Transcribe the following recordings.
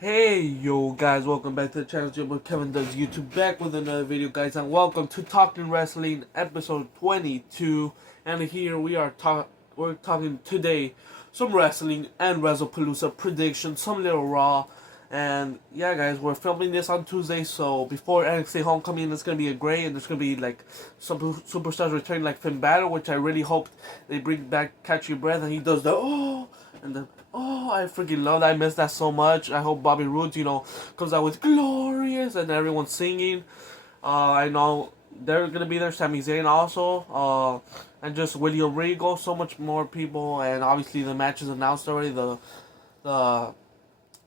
Hey yo guys, welcome back to the channel. Your boy Kevin does YouTube, back with another video, guys, and welcome to Talking Wrestling episode 22. And here we're talking today some wrestling and Wrestlepalooza predictions, some little Raw. And yeah, guys, we're filming this on Tuesday, so before NXT Homecoming, it's gonna be a great, and there's gonna be like some superstars returning, like Finn Balor, which I really hope they bring back Catch Your Breath, and he does the and then I freaking love that. I miss that so much. I hope Bobby Roode, comes out with glorious and everyone's singing. I know they're gonna be there. Sami Zayn also, and just William Regal, so much more people, and obviously the match is announced already. The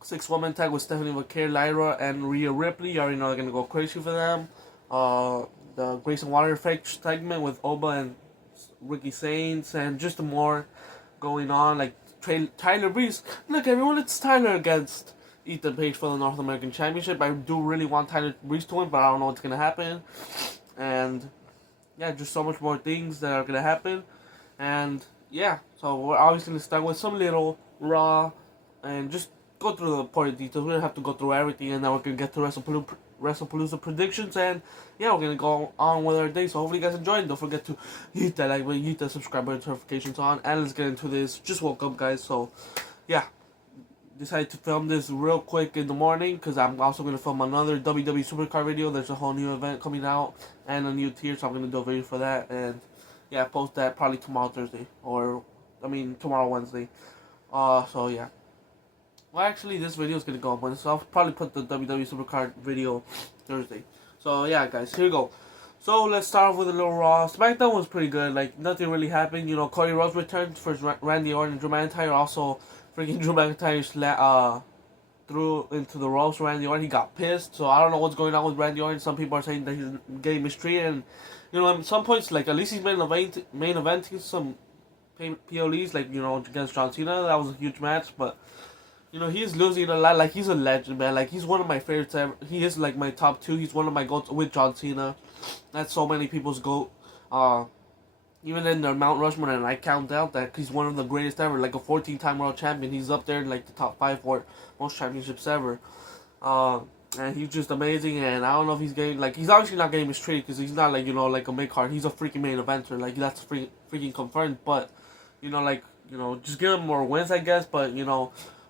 6-woman tag with Stephanie McMahon, Lyra, and Rhea Ripley. You already know they're gonna go crazy for them. The Grayson Waller fake segment with Oba and Ricky Saints, and just more going on, like Tyler Breeze. Look, everyone, it's Tyler against Ethan Page for the North American Championship. I do really want Tyler Breeze to win, but I don't know what's gonna happen. And yeah, just so much more things that are gonna happen. And yeah, so we're obviously gonna start with some little Raw and just go through the important details. We don't have to go through everything, and then we're gonna get to Wrestlepalooza predictions, and yeah, we're gonna go on with our day. So hopefully you guys enjoyed. Don't forget to hit that like button, hit that subscribe button, notifications on, and let's get into this. Just woke up, guys, so yeah, decided to film this real quick in the morning because I'm also gonna film another WWE Supercard video. There's a whole new event coming out and a new tier, so I'm gonna do a video for that, and yeah, post that probably tomorrow Thursday, or tomorrow Wednesday. So yeah. Well, actually, this video is gonna go up Wednesday, so I'll probably put the WWE Supercard video Thursday. So yeah, guys, here we go. So let's start off with a little Raw. SmackDown was pretty good. Like, nothing really happened. Cody Rhodes returned for Randy Orton and Drew McIntyre. Also, freaking Drew McIntyre threw into the ropes Randy Orton. He got pissed. So I don't know what's going on with Randy Orton. Some people are saying that he's getting mistreated. And at some points, like, at least he's main eventing some PLEs, like, against John Cena. That was a huge match, but he's losing a lot. Like, he's a legend, man. Like, he's one of my favorites ever. He is, like, my top 2. He's one of my goats with John Cena. That's so many people's goat. Even in their Mount Rushmore, and I count out that he's one of the greatest ever. Like, a 14-time world champion. He's up there in, like, the top 5 for most championships ever. And he's just amazing, and I don't know if he's getting, like, he's obviously not getting mistreated because he's not, like, like a mid-card. He's a freaking main eventer. Like, that's freaking confirmed. But, just give him more wins, I guess. But,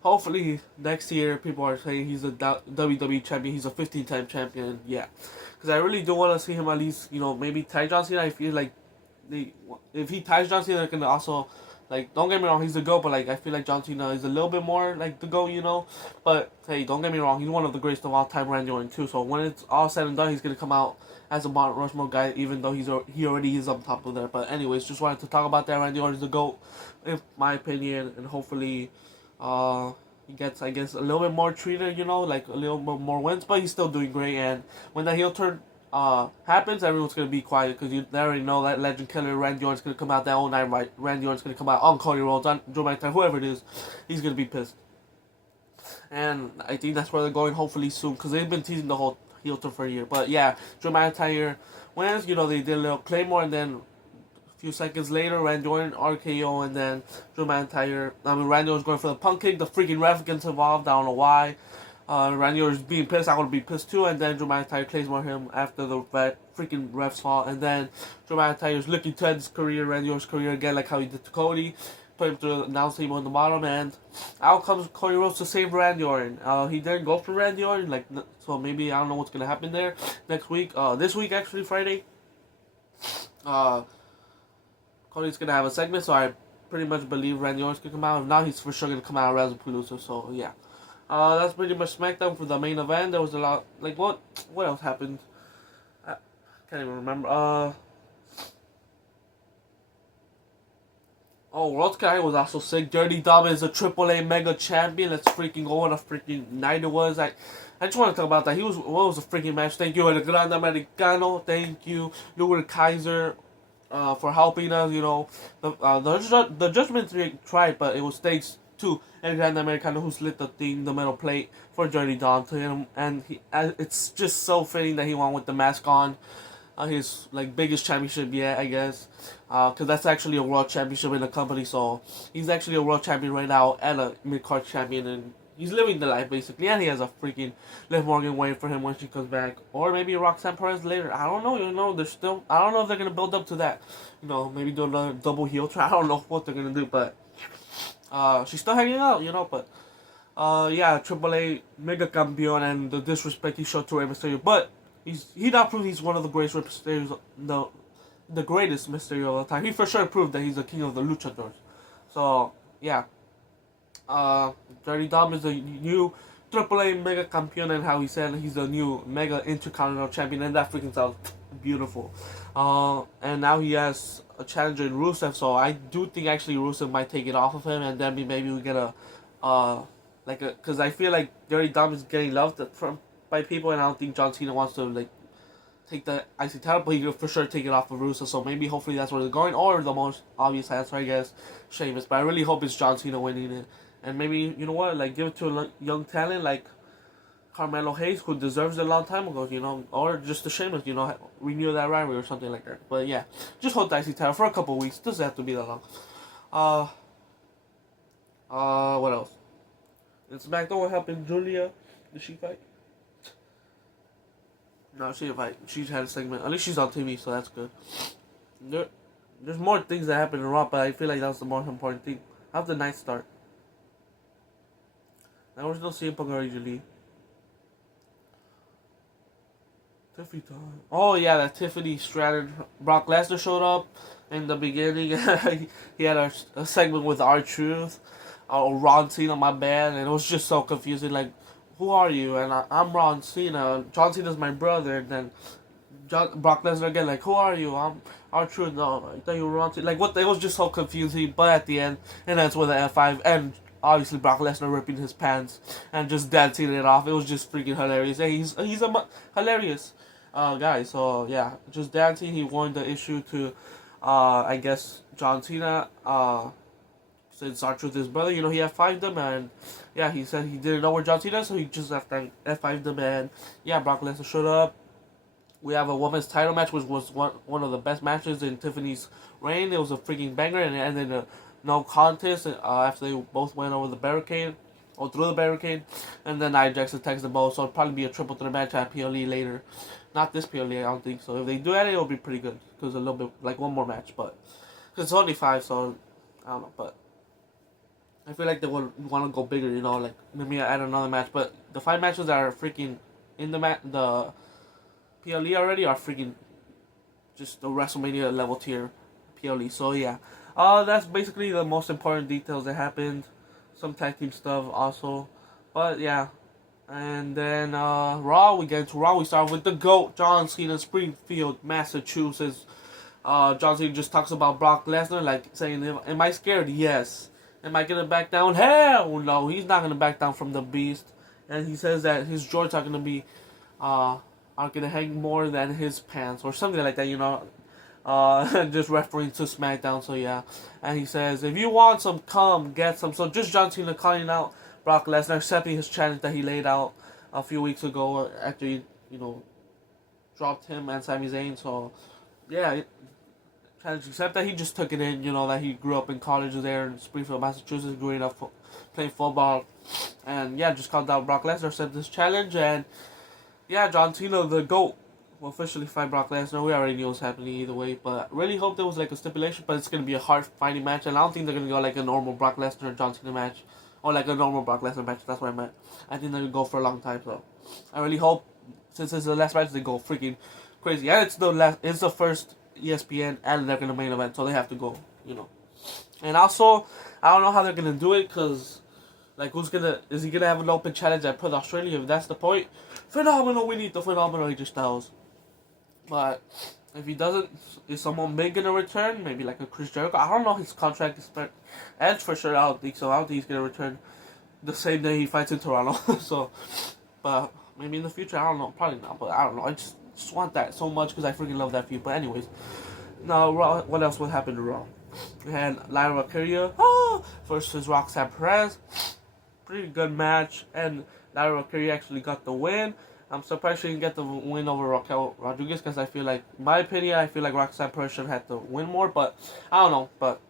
hopefully next year people are saying he's a WWE champion. He's a 15-time champion. Yeah, because I really do want to see him at least maybe tie John Cena. I feel like if he ties John Cena, they're gonna also, like, don't get me wrong, he's the GOAT, but like I feel like John Cena is a little bit more like the GOAT, But hey, don't get me wrong, he's one of the greatest of all time, Randy Orton too. So when it's all said and done, he's gonna come out as a Mount Rushmore guy, even though he already is on top of there. But anyways, just wanted to talk about that. Randy Orton is the GOAT, in my opinion, and hopefully, he gets, I guess, a little bit more treated, like a little bit more wins, but he's still doing great. And when the heel turn happens, everyone's gonna be quiet because they already know that legend killer Randy Orton's gonna come out that whole night. Right, Randy Orton's gonna come out on Cody Rhodes, on Drew McIntyre, whoever it is, he's gonna be pissed. And I think that's where they're going, hopefully soon, because they've been teasing the whole heel turn for a year. But yeah, Drew McIntyre wins. They did a little Claymore, and then few seconds later, Randy Orton RKO, and then Randy Orton's going for the punk kick. The freaking ref gets involved. I don't know why. Randy Orton's being pissed. I would be pissed too. And then Drew McIntyre claims him after the freaking ref's fault. And then Drew McIntyre's looking to end his career, Randy Orton's career again, like how he did to Cody. Put him to the announce table in the bottom, and out comes Cody Rhodes to save Randy Orton. He didn't go for Randy Orton, so maybe I don't know what's gonna happen there next week. This week actually, Friday. Cody's gonna have a segment, so I pretty much believe Randy Orton's gonna come out. If not, he's for sure gonna come out at Wrestlepalooza. So yeah, that's pretty much SmackDown for the main event. There was a lot. Like, what else happened? I can't even remember. World Guy was also sick. Dirty Dom is a AAA Mega Champion. Let's freaking go. What a freaking night it was. I just want to talk about that. What was a freaking match? Thank you, El Gran Americano. Thank you, Luger Kaiser. For helping us, the Judgment tried, but it was thanks to El Grande Americano who slid the metal plate for Dirty Dom to him, and it's just so fitting that he won with the mask on, his like biggest championship yet, I guess, because that's actually a world championship in the company, so he's actually a world champion right now and a mid card champion, and he's living the life basically, and he has a freaking Liv Morgan waiting for him when she comes back, or maybe Roxanne Perez later. I don't know. They're still. I don't know if they're gonna build up to that. Maybe do another double heel try. I don't know what they're gonna do, but she's still hanging out. But yeah, Triple A Mega Campeon and the disrespect he showed to Rey Mysterio, but he now proved he's one of the greatest Mysterios, the greatest Mysterio of all time. He for sure proved that he's the king of the luchadors. So yeah. Dirty Dom is the new AAA Mega Campeon, and how he said he's the new Mega Intercontinental Champion, and that freaking sounds beautiful. And now he has a challenger in Rusev, so I do think actually Rusev might take it off of him, and then maybe we get because I feel like Dirty Dom is getting loved by people, and I don't think John Cena wants to take the IC title, but he could for sure take it off of Rusev, so maybe hopefully that's where they're going, or the most obvious answer, I guess, Sheamus, but I really hope it's John Cena winning it. And maybe, give it to a young talent like Carmelo Hayes, who deserves it a long time ago, or just the Sheamus, renew that rivalry or something like that. But yeah, just hold the IC title for a couple weeks. Doesn't have to be that long. What else? In SmackDown, what happened? Julia, did she fight? No, she didn't fight. She had a segment. At least she's on TV, so that's good. There's more things that happen in Raw, but I feel like that's the most important thing. How's the night start? There was no CM Punk or AJ. Tiffany time. Oh yeah, that Tiffany Stratton. Brock Lesnar showed up in the beginning. He had a segment with R-Truth. Ron Cena, my bad. And it was just so confusing. Like, who are you? And I'm Ron Cena. John Cena's my brother. And then Brock Lesnar again, like, who are you? I'm R-Truth. No, I thought you were Ron Cena. Like, what? It was just so confusing. But at the end, and that's with the F5. And obviously Brock Lesnar ripping his pants and just dancing it off. It was just freaking hilarious. And he's hilarious guy. So yeah, just dancing. He won the issue to I guess John Cena. Since R-Truth his brother, he F5'd them, and yeah, he said he didn't know where John Cena is, so he just F5'd them, and yeah, Brock Lesnar showed up. We have a women's title match, which was one of the best matches in Tiffany's reign. It was a freaking banger, and it ended in a no contest after they both went over the barricade, or through the barricade, and then Nia Jax attacks them both, so it'll probably be a triple threat match at PLE later. Not this PLE, I don't think so. If they do that, it'll be pretty good, because a little bit, like one more match, but cause it's only 5, so I don't know, but I feel like they would want to go bigger, like maybe add another match, but the 5 matches that are freaking in the PLE already are freaking just the WrestleMania level tier PLE, so yeah. That's basically the most important details that happened. Some tag team stuff also. But yeah. And then Raw, we get into Raw. We start with the GOAT, John Cena, Springfield, Massachusetts. John Cena just talks about Brock Lesnar, like saying, am I scared? Yes. Am I gonna back down? Hell no, he's not gonna back down from the beast. And he says that his jorts are gonna be are gonna hang more than his pants or something like that, just referring to SmackDown, so yeah. And he says, if you want some, come get some. So just John Cena calling out Brock Lesnar, accepting his challenge that he laid out a few weeks ago after he, dropped him and Sami Zayn. So yeah, challenge accepted. That he just took it in, that he grew up in college there in Springfield, Massachusetts, growing up playing football. And yeah, just called out Brock Lesnar, accepted this challenge, and yeah, John Cena, the GOAT, will officially fight Brock Lesnar. We already knew it was happening either way, but I really hope there was like a stipulation, but it's going to be a hard fighting match, and I don't think they're going to go like a normal Brock Lesnar John Cena match, or like a normal Brock Lesnar match. That's what I meant. I think they're going to go for a long time, so I really hope, since it's the last match, they go freaking crazy. And it's the first ESPN, and they're going to main event, so they have to go, And also, I don't know how they're going to do it, because like, is he gonna have an open challenge at Perth, Australia? If that's the point, phenomenal, we need the phenomenal AJ Styles. But if he doesn't, is someone big gonna return? Maybe like a Chris Jericho. I don't know, his contract is Edge for sure. I don't think so. I don't think he's gonna return the same day he fights in Toronto. So, but maybe in the future, I don't know. Probably not, but I don't know. I just want that so much because I freaking love that feud. But anyways, now Raw, what else would happen to Raw? We had Lyra Valkyria versus Roxanne Perez. Pretty good match, and Lyra Valkyria actually got the win. I'm surprised she didn't get the win over Raquel Rodriguez, because I feel like, in my opinion, I feel like Roxanne Perez should have had to win more, but I don't know. But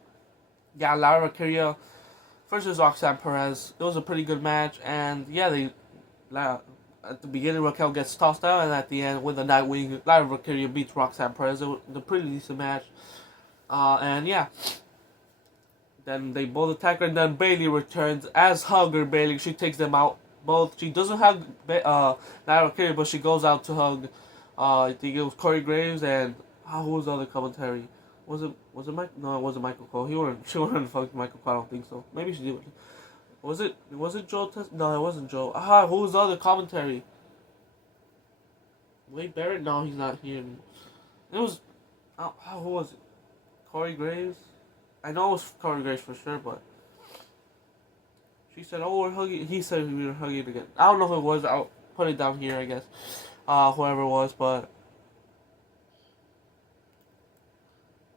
yeah, Lyra Valkyria, versus Roxanne Perez. It was a pretty good match, and yeah, at the beginning Raquel gets tossed out, and at the end with the Nightwing, Lyra Valkyria beats Roxanne Perez. It was a pretty decent match, and yeah. Then they both attack her, and then Bayley returns as Hugger Bayley. She takes them out both. She doesn't hug Lyra Valkyria, but she goes out to hug. I think it was Corey Graves and who was the other commentary? Was it Mike? No, it wasn't Michael Cole. She wasn't fucking Michael Cole. I don't think so. Maybe she did. Was it Joe? No, it wasn't Joe. Who was the other commentary? Wade Barrett? No, he's not here anymore. It was who was it? Corey Graves. I know it was Corey Graves for sure, but she said, "Oh, we're hugging." He said we were hugging again. I don't know who it was. I'll put it down here, I guess. Whoever it was, but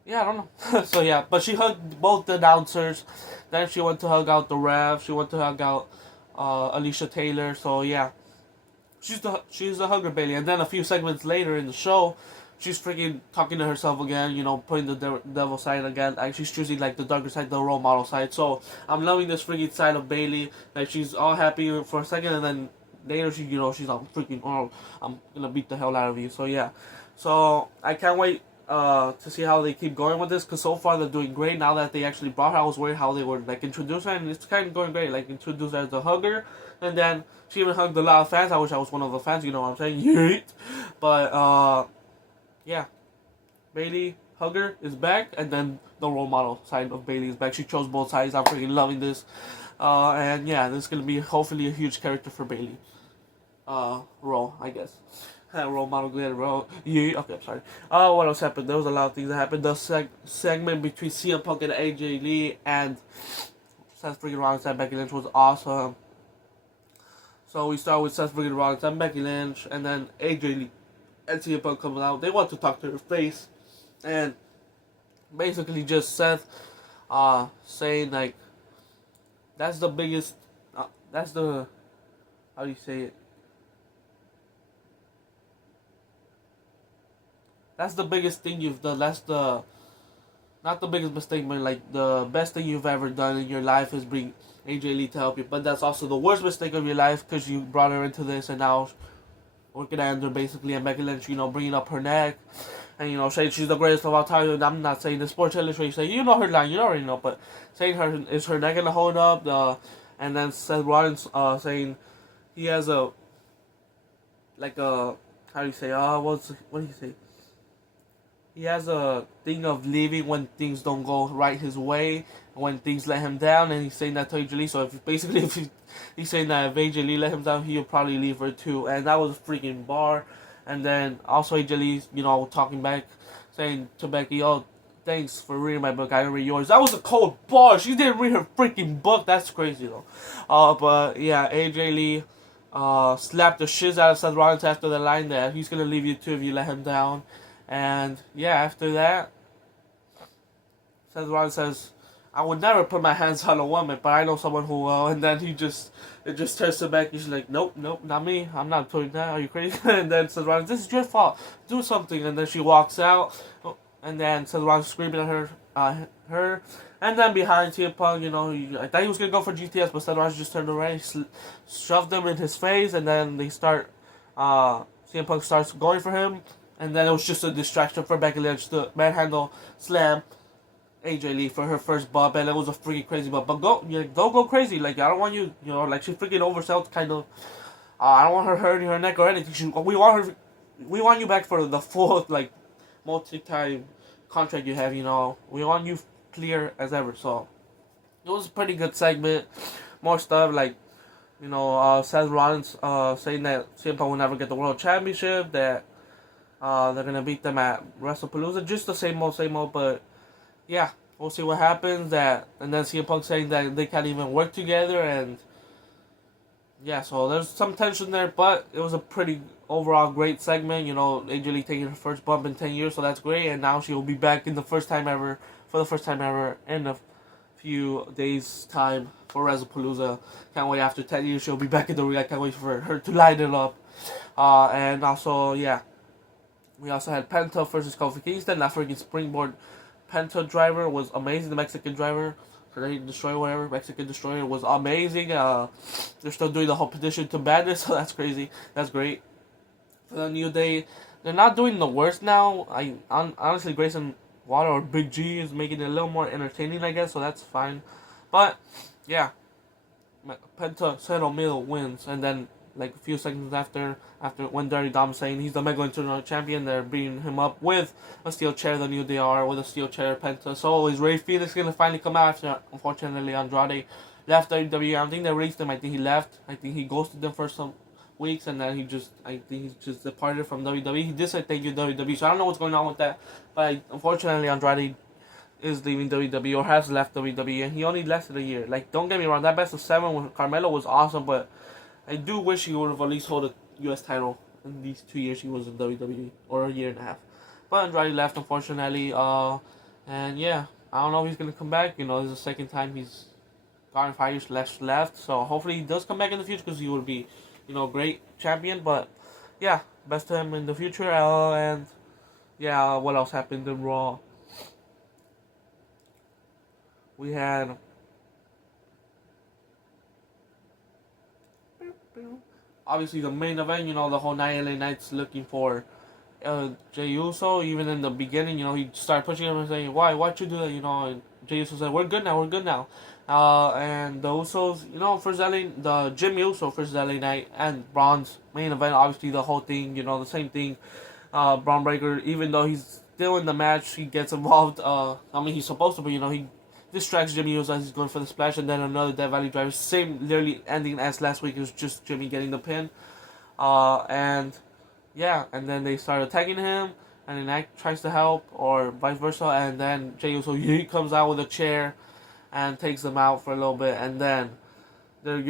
yeah, I don't know. So yeah, but she hugged both the announcers. Then she went to hug out the ref. She went to hug out Alicia Taylor. So yeah, she's the hugger Bayley. And then a few segments later in the show, she's freaking talking to herself again. You know, putting the devil side again. Like she's choosing like the darker side, the role model side. So I'm loving this freaking side of Bayley. Like she's all happy for a second, and then later she's all freaking, oh, I'm gonna beat the hell out of you. So yeah, so I can't wait to see how they keep going with this, because so far they're doing great. Now that they actually brought her, I was worried how they would like introduce her, and it's kind of going great. Like introduce her as the hugger, and then she even hugged a lot of fans. I wish I was one of the fans. You know what I'm saying? Yeet. But yeah, Bayley hugger is back, and then the role model side of Bayley is back. She chose both sides. I'm freaking loving this, and yeah, this is gonna be hopefully a huge character for Bayley. Role, I guess. Role model, glitter, role. Yeah, okay, I'm sorry. What else happened? There was a lot of things that happened. The segment between CM Punk and AJ Lee and Seth freaking Rollins and Becky Lynch was awesome. So we start with Seth freaking Rollins and Becky Lynch, and then AJ Lee and CM Punk coming out. They want to talk to her face, and basically just Seth, saying like, that's the biggest, that's the, how do you say it? That's the biggest thing you've done. That's the, not the biggest mistake, but like the best thing you've ever done in your life is bring AJ Lee to help you. But that's also the worst mistake of your life, because you brought her into this, and now working at her basically, and Becky Lynch, bringing up her neck, and saying she's the greatest of all time. And I'm not saying the Sports Illustrated say, you know her line, you already know, but saying is her neck gonna hold up, and then Seth Rollins saying he has a, like a, how do you say, what do you say? He has a thing of leaving when things don't go right his way, when things let him down, and he's saying that to AJ Lee. So he's saying that if AJ Lee let him down, he'll probably leave her too. And that was a freaking bar. And then also AJ Lee, talking back, saying to Becky, "Oh, thanks for reading my book. I didn't read yours." That was a cold bar. She didn't read her freaking book. That's crazy though. But yeah, AJ Lee slapped the shiz out of Seth Rollins after the line that he's gonna leave you too if you let him down. And yeah, after that, Seth Rollins says, "I would never put my hands on a woman, but I know someone who will." And then it just turns to Becky. She's like, "Nope, not me. I'm not doing that. Are you crazy?" And then Seth Rollins, "This is your fault. Do something." And then she walks out. And then Seth Rollins screaming at her. And then behind CM Punk, I thought he was gonna go for GTS, but Seth Rollins just turned around, shoved him in his face, and then they start. CM Punk starts going for him. And then it was just a distraction for Becky Lynch to manhandle slam AJ Lee for her first bump, and it was a freaking crazy bump. But don't go crazy. Like, I don't want you, like she freaking oversold kind of. I don't want her hurting her neck or anything. We want you back for the full like multi-time contract you have. We want you clear as ever. So it was a pretty good segment. More stuff like. Seth Rollins saying that CM Punk will never get the world championship. That. They're gonna beat them at Wrestlepalooza. Just the same old, but yeah, we'll see what happens. And then CM Punk saying that they can't even work together, and yeah, so there's some tension there, but it was a pretty overall great segment. AJ Lee taking her first bump in 10 years, so that's great, and now she will be back for the first time ever in a few days' time for Wrestlepalooza. Can't wait. After 10 years, she'll be back in the ring. I can't wait for her to light it up. And also, yeah. We also had Penta versus Kofi Kingston. That freaking springboard Penta driver was amazing. The Mexican driver. Canadian Destroyer, whatever, Mexican Destroyer, was amazing. They're still doing the whole petition to ban it, so that's crazy. That's great. For the New Day, they're not doing the worst now. Honestly, Grayson Waller or Big G is making it a little more entertaining, I guess, so that's fine. But, yeah, Penta Cero Mil wins, and then like a few seconds after when Dirty Dom saying he's the Mega International Champion, they're beating him up with a steel chair, the New Day are, with a steel chair, Penta. So is Rey Fenix gonna finally come out after, unfortunately, Andrade left WWE? I don't think they released him. I think he left. I think he ghosted them for some weeks, and then I think he's just departed from WWE. He did say thank you WWE, so I don't know what's going on with that. But unfortunately, Andrade is leaving WWE or has left WWE, and he only lasted a year. Like, don't get me wrong, that best of 7 with Carmelo was awesome, but I do wish he would have at least held a U.S. title in these 2 years he was in WWE, or a year and a half. But Andrade left, unfortunately, and yeah, I don't know if he's gonna come back. You know, this is the second time he's gotten 5 years left, so hopefully he does come back in the future because he would be, you know, great champion. But yeah, best to him in the future. And yeah, what else happened in Raw? We had obviously the main event, you know, the whole night LA Knight's looking for Jey Uso. Even in the beginning, you know, he started pushing him and saying, why'd you do that, you know, and Jey Uso said, we're good now. And the Usos, you know, the Jimmy Uso versus LA Knight and Braun's main event, obviously the whole thing, you know, the same thing. Braun Breaker, even though he's still in the match, he gets involved. I mean, he's supposed to, but, you know, he distracts Jimmy Uso as he's going for the splash, and then another Death Valley Driver. Same, literally ending as last week. It was just Jimmy getting the pin. And yeah, and then they start attacking him, and then Knight tries to help, or vice versa, and then Jey Uso, he comes out with a chair and takes them out for a little bit, and then they're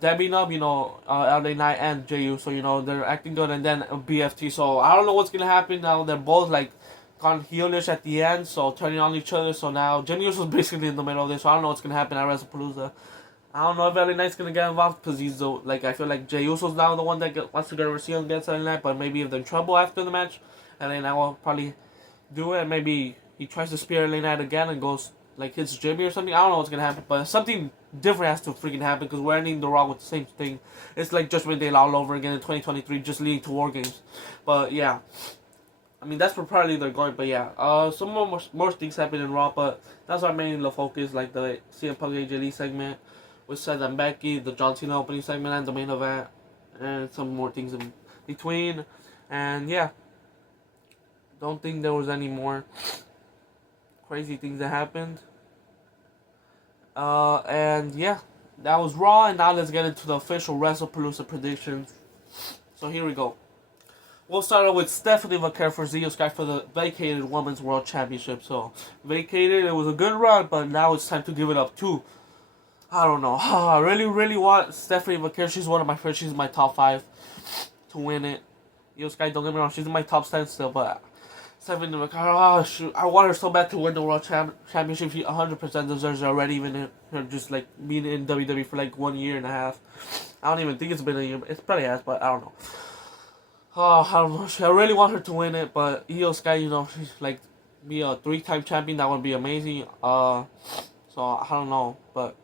dabbing up, LA Knight and Jey Uso, they're acting good, and then a BFT. So I don't know what's gonna happen now. They're both like gone heelish at the end, so turning on each other. So now Jimmy Uso's basically in the middle of this. So I don't know what's gonna happen at Wrestlepalooza. I don't know if LA Knight's gonna get involved because he's I feel like Jey Uso's now the one that wants to get over seal against LA Knight. But maybe if they're in trouble after the match, LA Knight will probably do it. Maybe he tries to spear LA Knight again and goes hits Jimmy or something. I don't know what's gonna happen, but something different has to freaking happen because we're ending the Raw with the same thing. It's like Judgment Day all over again in 2023, just leading to War Games. But yeah, I mean that's where probably they're going. But yeah, some more things happen in Raw, but that's our main focus, like the CM Punk AJ Lee segment with Seth and Becky, the John Cena opening segment, and the main event, and some more things in between. And yeah, don't think there was any more crazy things that happened. And yeah, that was Raw, and now let's get into the official Wrestlepalooza predictions. So here we go. We'll start off with Stephanie McCare for Io Sky for the vacated Women's World Championship. So, vacated, it was a good run, but now it's time to give it up to, I don't know. I really, really want Stephanie McCare. She's one of my friends. She's in my top 5 to win it. Io Sky, don't get me wrong, she's in my top 10 still, but Stephanie McCare, oh shoot, I want her so bad to win the World Championship. She 100% deserves it already, even her just like being in WWE for like 1 year and a half. I don't even think it's been a year. It's probably has, but I don't know. Oh, I don't know. I really want her to win it, but Io Sky, she's like be a 3-time champion. That would be amazing. So I don't know, but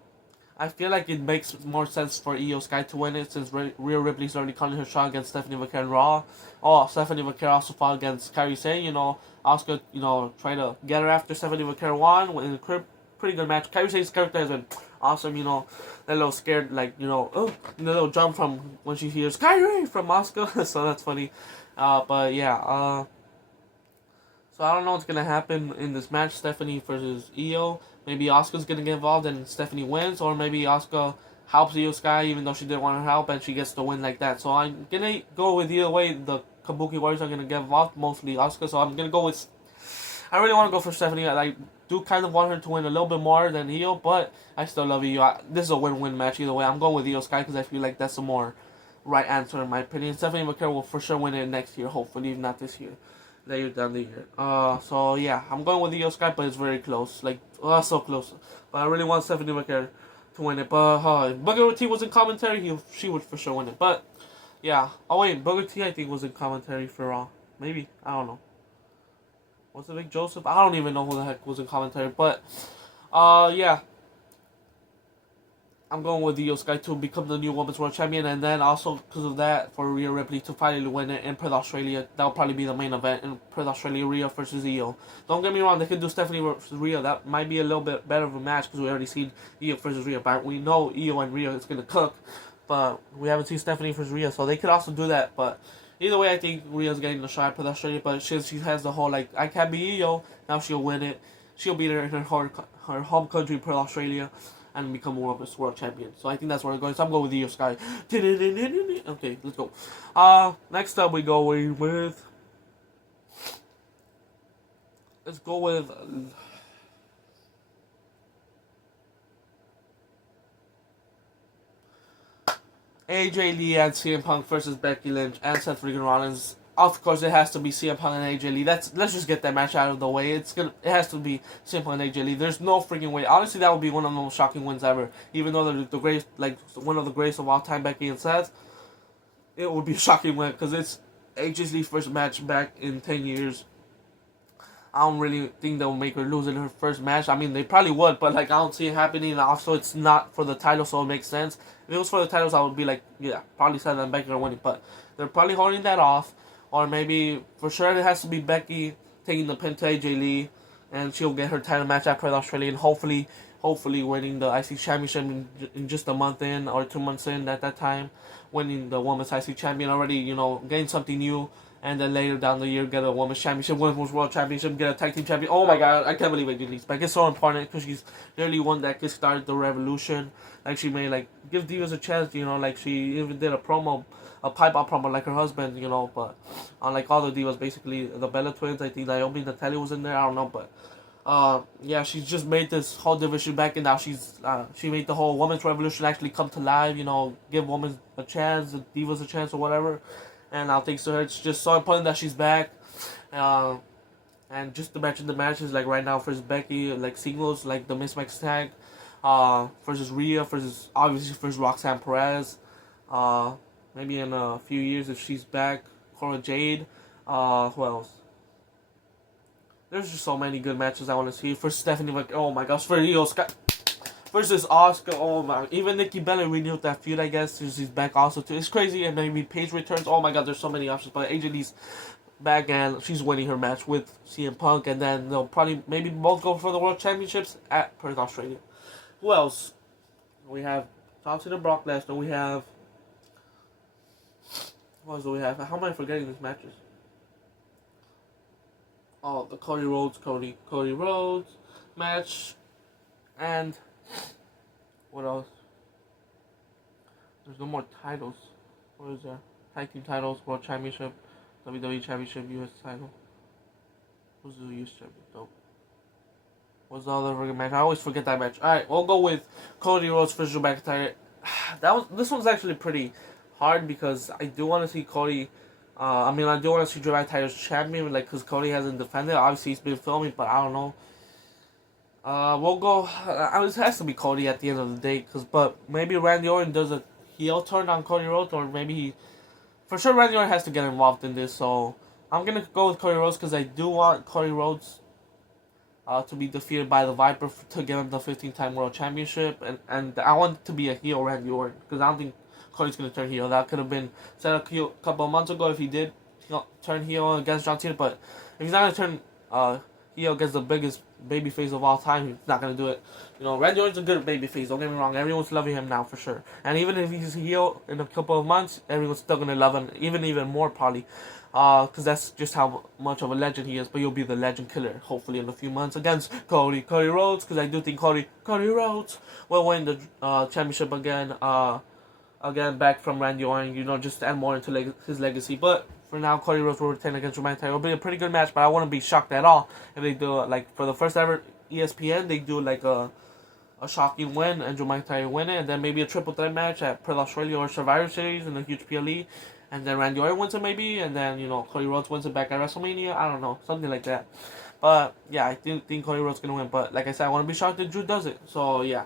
I feel like it makes more sense for Io Sky to win it since Rhea Ripley's already calling her shot against Stephanie McCare in Raw. Oh, Stephanie McCare also fought against Kairi Sane. Asuka, trying to get her after Stephanie McCare won in a pretty good match. Kairi Sane's character has been awesome. That little scared, the little jump from when she hears Kairi from Asuka. So that's funny. But yeah, so I don't know what's gonna happen in this match, Stephanie versus Io. Maybe Asuka's gonna get involved and Stephanie wins, or maybe Asuka helps Io Sky even though she didn't want her help and she gets the win like that. So I'm gonna go with either way. The Kabuki Warriors are gonna get involved, mostly Asuka. So I'm gonna go with. I really want to go for Stephanie. I do kind of want her to win a little bit more than Io, but I still love Io. This is a win-win match either way. I'm going with Io Sky because I feel like that's a more right answer in my opinion. Stephanie McCare will for sure win it next year, hopefully, if not this year. Later down the year. So yeah, I'm going with Io Sky, but it's very close. So close. But I really want Stephanie McCare to win it. But if Booker T was in commentary, she would for sure win it. But yeah. Oh wait, Booker T I think was in commentary for Raw. Maybe, I don't know. Was it Vic Joseph? I don't even know who the heck was in commentary. But yeah. I'm going with Io Sky to become the new Women's World Champion, and then also because of that, for Rhea Ripley to finally win it in Perth, Australia. That'll probably be the main event in Perth, Australia, Rhea versus Io. Don't get me wrong, they could do Stephanie versus Rhea. That might be a little bit better of a match because we already seen Io versus Rhea. But we know Io and Rhea is going to cook, but we haven't seen Stephanie versus Rhea, so they could also do that. But either way, I think Rhea's getting the shot at Perth, Australia, but she has the whole, like, I can't be Io, now she'll win it. She'll be there in her home country, Perth, Australia, and become world champion. So I think that's where we're going. So I'm going with Io Sky. Okay, let's go. Next up we go with. Let's go with. AJ Lee and CM Punk versus Becky Lynch and Seth freaking Rollins. Of course, it has to be CM Punk and AJ Lee. Let's just get that match out of the way. It has to be CM Punk and AJ Lee. There's no freaking way. Honestly, that would be one of the most shocking wins ever. Even though they're the greatest, like one of the greatest of all time, Becky and Seth, it would be a shocking win because it's AJ Lee's first match back in 10 years. I don't really think they'll make her lose in her first match. I mean, they probably would, but like I don't see it happening. And also, it's not for the title, so it makes sense. If it was for the titles, I would be like, yeah, probably Seth and Becky are winning. But they're probably holding that off. Or maybe, for sure, it has to be Becky taking the pin to AJ Lee, and she'll get her title match at Perth, Australia, and hopefully winning the IC Championship in just a month in, or 2 months in at that time, winning the Women's IC Champion already, getting something new, and then later down the year, get a Women's Championship, Women's World Championship, get a Tag Team Champion. Oh my God, I can't believe AJ Lee's back. It's so important, because she's literally one that started the revolution. Like, she may, like, give Divas a chance, like, she even did a pipe-out promo like her husband, but unlike all the Divas, basically, the Bella Twins, I think Naomi and Natalia was in there, I don't know, but, yeah, she's just made this whole division back, and now she made the whole women's revolution actually come to life, give women a chance, the Divas a chance, or whatever, and I'll thanks to her, it's just so important that she's back, and just to mention the matches, like, right now, versus Becky, like, singles, like, the Miss Max tag, versus Rhea, obviously, versus Roxanne Perez, maybe in a few years if she's back. Cora Jade. Who else? There's just so many good matches I want to see. For Stephanie, like, oh my gosh. For Io Sky versus Asuka. Oh my. Even Nikki Bella renewed that feud, I guess. She's back also too. It's crazy. And maybe Paige returns. Oh my God, there's so many options. But AJ Lee's back and she's winning her match with CM Punk. And then they'll probably maybe both go for the World Championships at Perth, Australia. Who else? We have John Cena, Brock Lesnar. We have. What else do we have? How am I forgetting these matches? Oh, the Cody Rhodes match, and what else? There's no more titles. What is there? Tag team titles, World Championship, WWE Championship, US title. Who's the US champion? Dope. What's the other freaking match? I always forget that match. All right, we'll go with Cody Rhodes versus Drew McIntyre. This one's actually pretty hard because I do want to see Cody. I do want to see Drew McIntyre's champion, like, because Cody hasn't defended. Obviously, he's been filming, but I don't know. We'll go. It has to be Cody at the end of the day, but maybe Randy Orton does a heel turn on Cody Rhodes, or maybe for sure Randy Orton has to get involved in this. So I'm gonna go with Cody Rhodes because I do want Cody Rhodes to be defeated by the Viper to give him the 15-time World Championship, and I want it to be a heel Randy Orton because I don't think Cody's going to turn heel. That could have been said a couple of months ago if he did turn heel against John Cena, but if he's not going to turn heel against the biggest babyface of all time, he's not going to do it. Randy Orton's a good babyface, don't get me wrong. Everyone's loving him now for sure. And even if he's heel in a couple of months, everyone's still going to love him, even more probably. Because that's just how much of a legend he is. But you'll be the legend killer, hopefully in a few months, against Cody Rhodes, because I do think Cody Rhodes will win the championship again. Again, back from Randy Orton, just to add more into his legacy. But for now, Cody Rhodes will retain against Drew McIntyre. It'll be a pretty good match, but I wouldn't be shocked at all if they do, like, for the first ever ESPN, they do, like, a shocking win, and Drew McIntyre win it, and then maybe a triple threat match at Perth, Australia, or Survivor Series in a huge PLE, and then Randy Orton wins it maybe, and then, Cody Rhodes wins it back at WrestleMania. I don't know, something like that. But, yeah, I do think Cody Rhodes is going to win, but, like I said, I want to be shocked if Drew does it. So, yeah.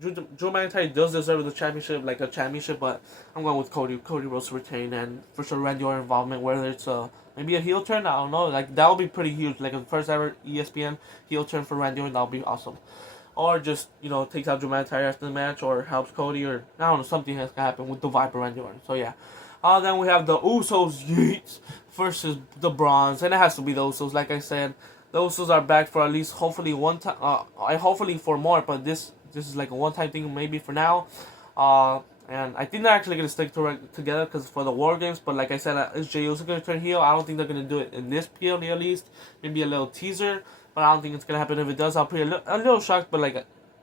Drew McIntyre does deserve the championship, like a championship, but I'm going with Cody Rhodes to retain, and for sure Randy Orton involvement, whether it's maybe a heel turn, I don't know, like that would be pretty huge, like a first ever ESPN heel turn for Randy Orton, that would be awesome. or just takes out Drew McIntyre after the match, or helps Cody, or I don't know, something has to happen with the Viper and Jordan. So yeah. Then we have the Usos Yeets versus the Bronze, and it has to be the Usos. Like I said, the Usos are back for at least hopefully one time. Hopefully for more, but this is like a one-time thing maybe for now. And I think they're actually gonna stick together because for the War Games. But like I said, is Jey Uso gonna turn heel? I don't think they're gonna do it in this PLE at least. Maybe a little teaser, but I don't think it's gonna happen. If it does, I'll be a little shocked. But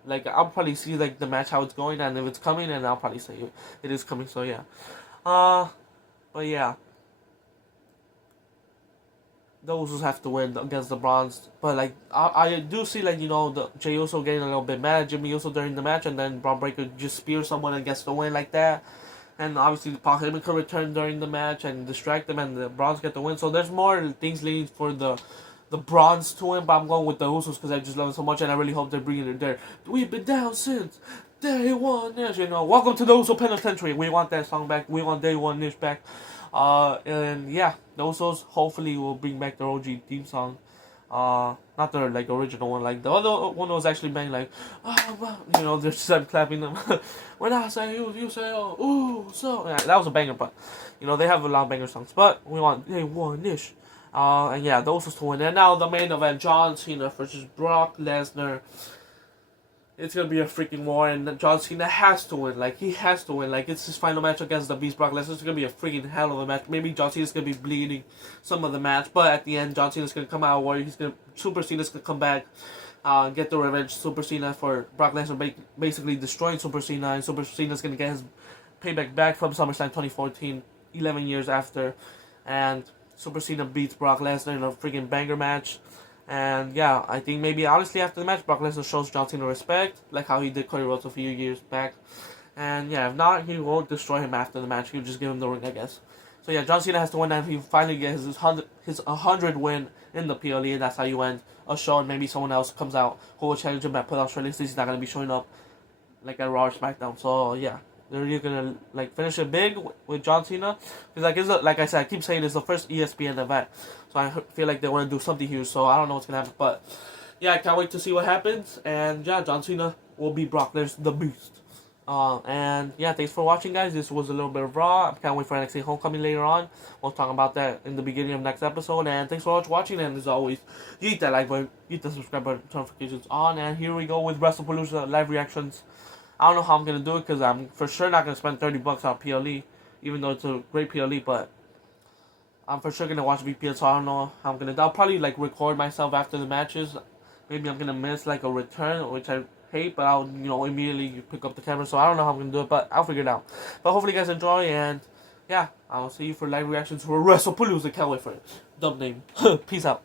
like I'll probably see like the match how it's going, and if it's coming, and I'll probably say it is coming. So yeah. But yeah, the Usos have to win against the Bronze. But like I do see like the Jey Uso getting a little bit mad at Jimmy Uso during the match, and then Braun Breaker just spears someone and gets the win like that. And obviously Paul Heyman could return during the match and distract them, and the Bronze get the win. So there's more things leading for the Bronze to win, but I'm going with the Usos because I just love it so much, and I really hope they're bringing it there. We've been down since day one ish, welcome to the Uso Penitentiary. We want that song back. We want day one ish back. And yeah, the Usos hopefully will bring back their OG theme song. Not their like original one, like the other one was actually bang like, they're just clapping them. When I say you say ooh, so yeah, that was a banger, but they have a lot of banger songs. But we want day one ish. And yeah, the Usos to win. And now the main event, John Cena versus Brock Lesnar. It's gonna be a freaking war, and John Cena has to win. Like, he has to win. Like, it's his final match against the Beast Brock Lesnar. It's gonna be a freaking hell of a match. Maybe John Cena's gonna be bleeding some of the match, but at the end, John Cena's gonna come out where Super Cena's gonna come back, get the revenge. Super Cena for Brock Lesnar basically destroying Super Cena, and Super Cena's gonna get his payback back from SummerSlam 2014, 11 years after, and Super Cena beats Brock Lesnar in a freaking banger match. And yeah, I think maybe honestly after the match, Brock Lesnar shows John Cena respect, like how he did Cody Rhodes a few years back. And yeah, if not, he won't destroy him after the match. He'll just give him the ring, I guess. So yeah, John Cena has to win, and he finally gets his 100 win in the PLE, and that's how you end a show. And maybe someone else comes out who will challenge him at Put Australia. He's not gonna be showing up like at Raw or SmackDown. So yeah, they're really gonna like finish it big with John Cena, because like I said, I keep saying it's the first ESPN event, so I feel like they want to do something huge. So I don't know what's gonna happen, but yeah, I can't wait to see what happens. And yeah, John Cena will be Brock Lesnar, the Beast. And yeah, thanks for watching, guys. This was a little bit of Raw. I can't wait for NXT Homecoming later on. We'll talk about that in the beginning of next episode. And thanks for watching. And as always, you hit that like button, hit the subscribe button, turn notifications on. And here we go with Wrestlepalooza live reactions. I don't know how I'm gonna do it because I'm for sure not gonna spend $30 on PLE, even though it's a great PLE. But I'm for sure gonna watch VPN, so I don't know how I'm gonna do. I'll probably like record myself after the matches. Maybe I'm gonna miss like a return, which I hate, but I'll immediately pick up the camera. So I don't know how I'm gonna do it, but I'll figure it out. But hopefully you guys enjoy, and yeah, I'll see you for live reactions for Wrestlepalooza. Can't wait for it. Dumb name. Peace out.